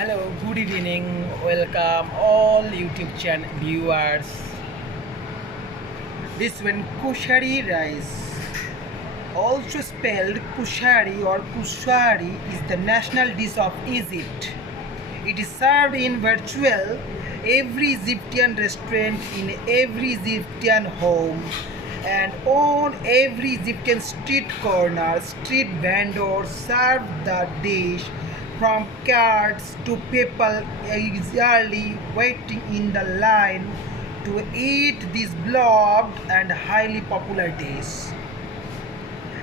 Hello, good evening. Welcome all YouTube channel viewers. This one koshari rice, also spelled kushari or kushari, is the national dish of Egypt. It is served in virtual every Egyptian restaurant, in every Egyptian home, and on every Egyptian street corner. Street vendors serve the dish, from carts to people eagerly waiting in the line to eat this beloved and highly popular dish.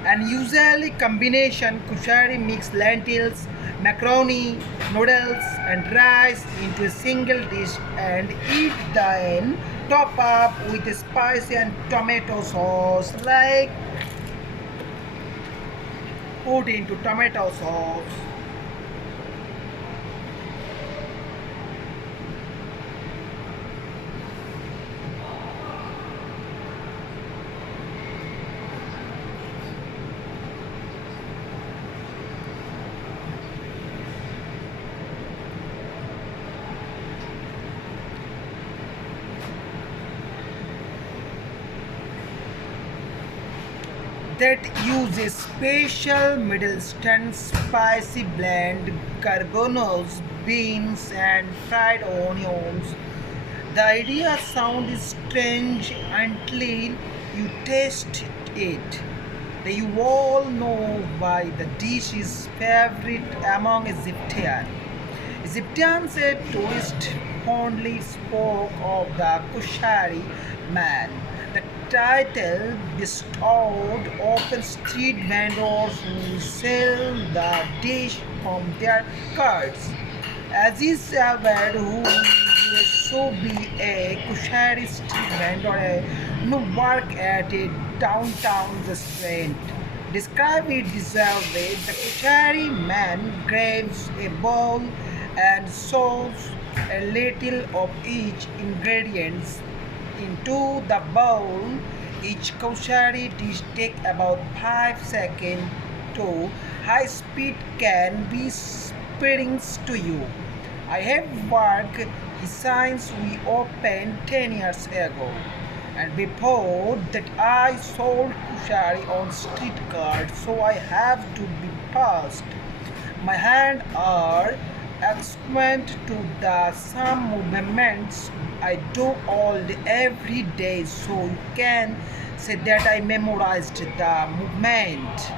And usually combination koshari mix lentils, macaroni, noodles and rice into a single dish and eat, then top up with a spicy and tomato sauce, like put into tomato sauce. That use a special Middleton spicy blend, carbonos, beans and fried onions. The idea sounds strange until you taste it. You all know why the dish is favorite among Egyptians. Egyptians, a tourist fondly spoke of the koshari man. The title bestowed upon street vendors who sell the dish from their carts. As is said, who will so be a koshari street vendor who work at a downtown restaurant. Describe it this way: the koshari man grabs a bowl and shoves a little of each ingredients into the bowl. Each koshari dish takes about 5 seconds to high speed can be speeding to you. I have worked since we opened 10 years ago, and before that I sold koshari on street cards, so I have to be fast. My hands are accustomed to the some movements I do every day, so you can say that I memorized the movement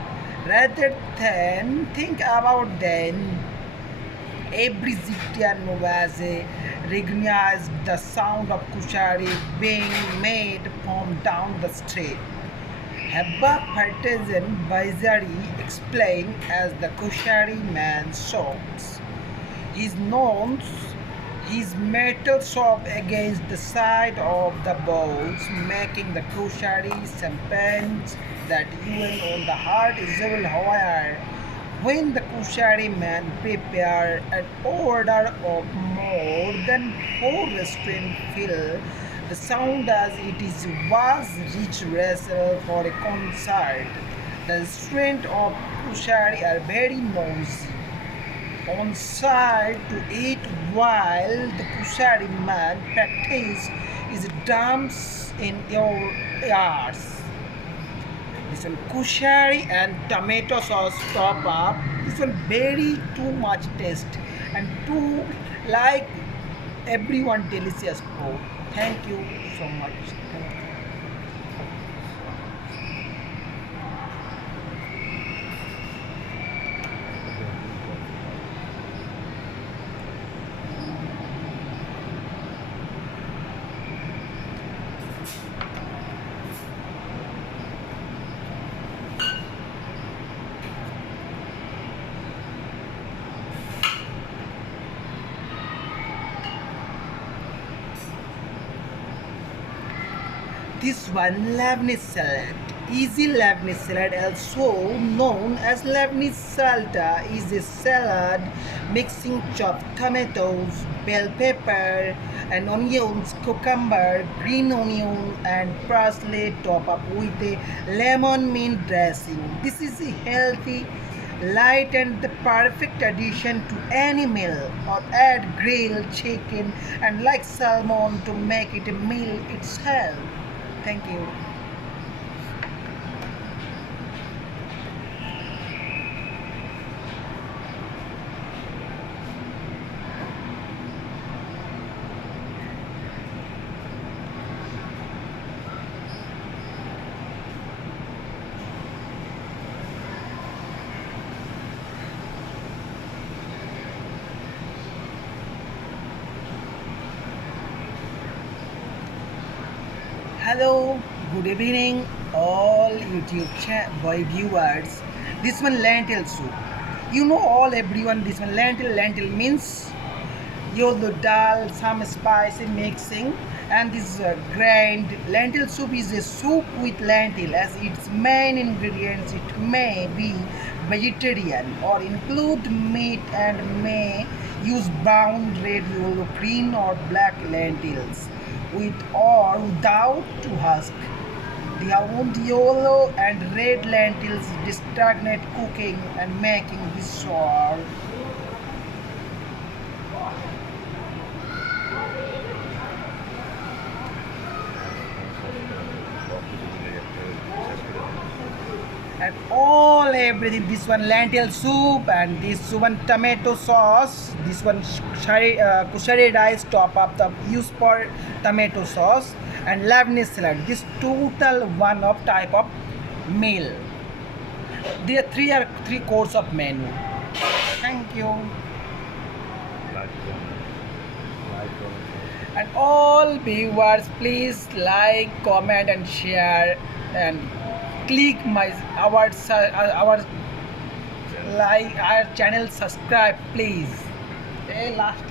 rather than think about them. Every Egyptian was recognized the sound of koshari being made from down the street. Habba Partisan Baizari explained as the koshari man shops. He knows his metal shop against the side of the bowls, making the koshari champagnes that even on the heart is able. However, when the koshari man prepare an order of more than 4 restaurants fill the sound as it is was rich rehearsal for a concert. The restaurant of koshari are very noisy on site to eat while the koshari man practice his drums in your ears. This one koshari and tomato sauce top up. This one very too much taste and too like everyone delicious food. Thank you so much. This one Lebanese salad. Easy Lebanese salad, also known as Lebanese Salad, is a salad mixing chopped tomatoes, bell pepper and onions, cucumber, green onion and parsley, top up with a lemon mint dressing. This is a healthy Light and the perfect addition to any meal, or add grilled chicken and like salmon to make it a meal itself. Thank you. Hello, good evening, all boy viewers. This one lentil soup. You know all everyone. This one lentil means yellow dal, some spicy mixing, and this grind lentil soup is a soup with lentil as its main ingredients. It may be vegetarian or include meat and may use brown, red, yellow, green or black lentils with or without to husk. The old yellow and red lentils stagnate cooking and making this sour. And all everything, this one lentil soup and this one tomato sauce, this one koshari rice top up the use for tomato sauce, and Lebanese salad. This total one of type of meal. There are three course of menu. Thank you. And all viewers, please like, comment, and share, and click our like our channel subscribe, please. Okay, last